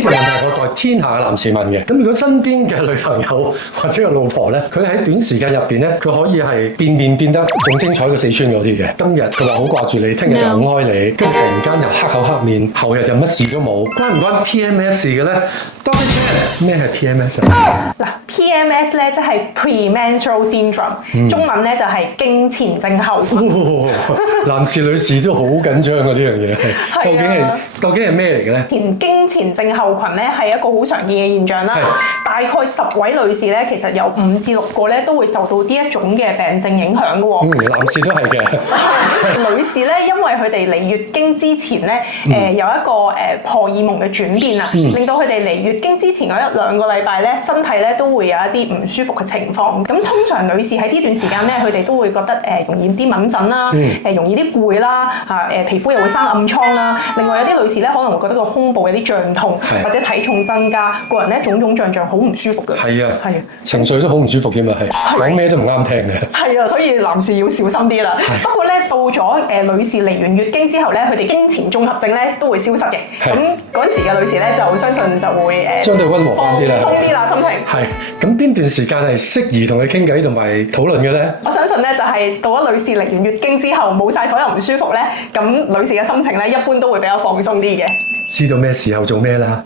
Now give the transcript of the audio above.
呢條問題我代天下嘅男士問嘅，咁如果身邊嘅女朋友或者個老婆咧，佢喺短時間入邊咧，佢可以係變面變得仲精彩過四川嗰啲嘅。今日佢話好掛住你，聽日就好愛你，跟住突然間就黑口黑面，後日就乜事都冇，關唔關 PMS 事嘅咧？Dr. Janet，咩係 PMS 啊？嗱，PMS 咧即係 premenstrual syndrome，中文咧就係經前症候群。男士女士都好緊張啊！呢樣嘢究竟係咩嚟嘅咧？經前症候群咧係一個好常見嘅現象啦。大概10位女士咧，其實有5至6個咧都會受到呢一種嘅病症影響嘅喎。男士都係嘅。女士咧，因為佢哋嚟月經之前咧，有一個荷爾蒙嘅轉變啊，令到佢哋嚟月經之前嗰1-2個禮拜咧，身體咧都會有一啲唔舒服嘅情況。咁通常女士喺呢段時間咧，佢哋都會覺得容易啲敏疹啦，容易啲攰啦，皮膚又會生暗瘡啦。另外有啲女士咧可能會覺得個胸部有啲脹痛，或者體重增加，個人咧腫腫脹脹好唔舒服嘅。係啊，情緒都好唔舒服添啊，講咩都唔啱聽嘅。係啊，所以男士要小心啲啦。不過咧，到咗女士嚟完月經之後咧，佢哋經前綜合症咧都會消失嘅。咁嗰陣時嘅女士咧就相信就會相對溫和翻啲啦，鬆啲啦心情。係，咁邊段時間係適宜同佢傾偈同埋討論嘅咧？我相信咧就係到咗女士嚟完月經之後冇晒所有唔舒服咧，咁女士嘅心情咧一般都會比較放鬆啲嘅。知道咩時候做咩啦？